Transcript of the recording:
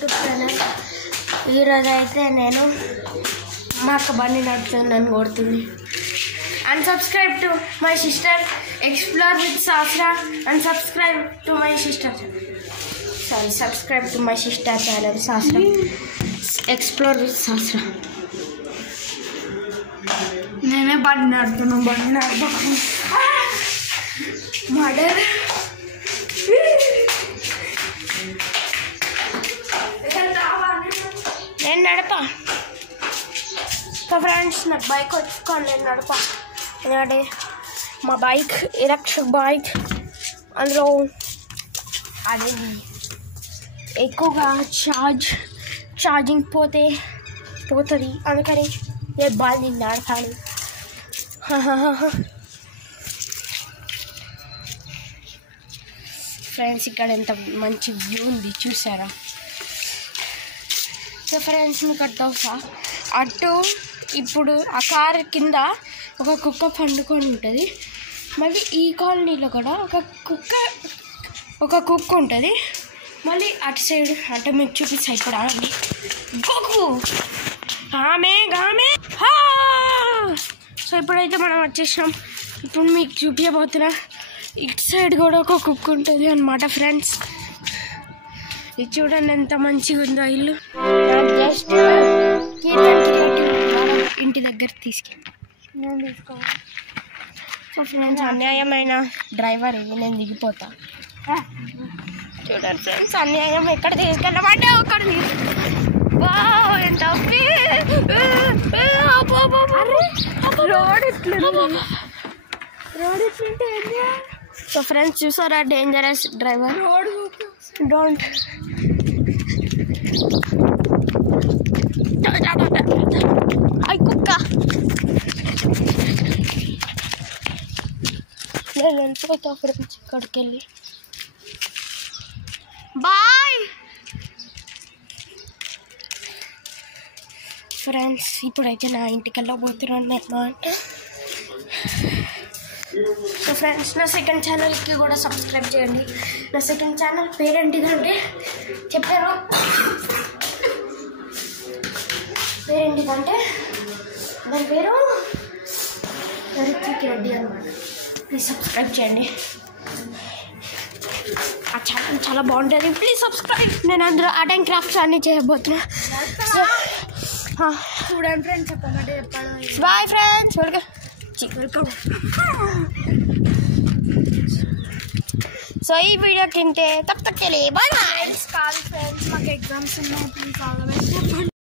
YouTube channel. ఈరోజు అయితే నేను మా అక్క బండి నడుపుతుంది, నన్ను కొడుతుంది. And subscribe to my sister explore with సాస్రా and subscribe to my sister subscribe to my sister channel సాస్రా ఎక్స్ప్లోర్ విత్ సాస్రా. నేనే బండి నడుపుతున్నాను, బండి నడపకు మర్డర్. నేను నడపా. సో ఫ్రెండ్స్, నాకు బైక్ వచ్చుకోండి, నేను నడపా. ఎందుకంటే మా బైక్ ఎలక్ట్రిక్ బైక్, అందులో అది ఎక్కువగా ఛార్జింగ్ పోతుంది. అందుకని నేను బండి నడపాలి. ఫ్రెండ్స్, ఇక్కడ ఎంత మంచి వ్యూ ఉంది చూసారా? సో ఫ్రెండ్స్, మీకు అటు ఇప్పుడు ఆ కార్ కింద ఒక కుక్క పండుకొని ఉంటుంది. మళ్ళీ ఈ కాలనీలో కూడా ఒక కుక్క ఉంటుంది. మళ్ళీ అటు సైడ్ అంటే మీకు చూపిస్తా ఇప్పుడు. గోకు ఆమె సో ఇప్పుడైతే మనం వచ్చేసినాం. ఇప్పుడు మీకు చూపించబోతున్నా. ఇటు సైడ్ కూడా ఒక కుక్క ఉంటుంది అన్నమాట ఫ్రెండ్స్. ఇది చూడండి ఎంత మంచిగా ఉందో ఇల్లు. జస్ట్ ఇంటి దగ్గర నేను తీసుకోవాలి. సో ఫ్రెండ్స్, అన్యాయమైన డ్రైవర్ ఇది, నేను దిగిపోతా. చూడండి ఫ్రెండ్స్, అన్యాయం ఎక్కడ తీసుకెళ్ళమంటే అక్కడ ఎంత రోడ్ ఎట్లుంటే. సో ఫ్రెండ్స్, చూసారా డేంజరస్ డ్రైవర్. డోంట్ అయి కుక్క. నేను వెళ్ళిపోతా ఫ్రెండ్స్ ఇక్కడికి వెళ్ళి. Bye friends. ఇప్పుడైతే నా ఇంటికి వెళ్ళబోతున్నాను అనమాట. సో ఫ్రెండ్స్, నా సెకండ్ ఛానల్కి కూడా సబ్స్క్రైబ్ చేయండి. నా సెకండ్ ఛానల్ పేరేంటిదంటే చెప్పారు. పేరేంటిదంటే దాని పేరు రిత్విక్ రెడ్డి అనమాట. ప్లీజ్ సబ్స్క్రైబ్ చేయండి. ఆ ఛానల్ చాలా బాగుంటుంది. Please subscribe. నేను అందులో ఆర్ట్ అండ్ క్రాఫ్ట్స్ అన్నీ చేయబోతున్నా. చూడండి ఫ్రెండ్స్, చెప్పమంటే చెప్పాను. Bye friends, welcome. సో ఈ వీడియో తింటే తప్పకెళ్ళి బాయ్ బాయ్. కాదు ఫ్రెండ్స్, మాకు ఎగ్జామ్స్ ఉన్నాయి. ప్లీజ్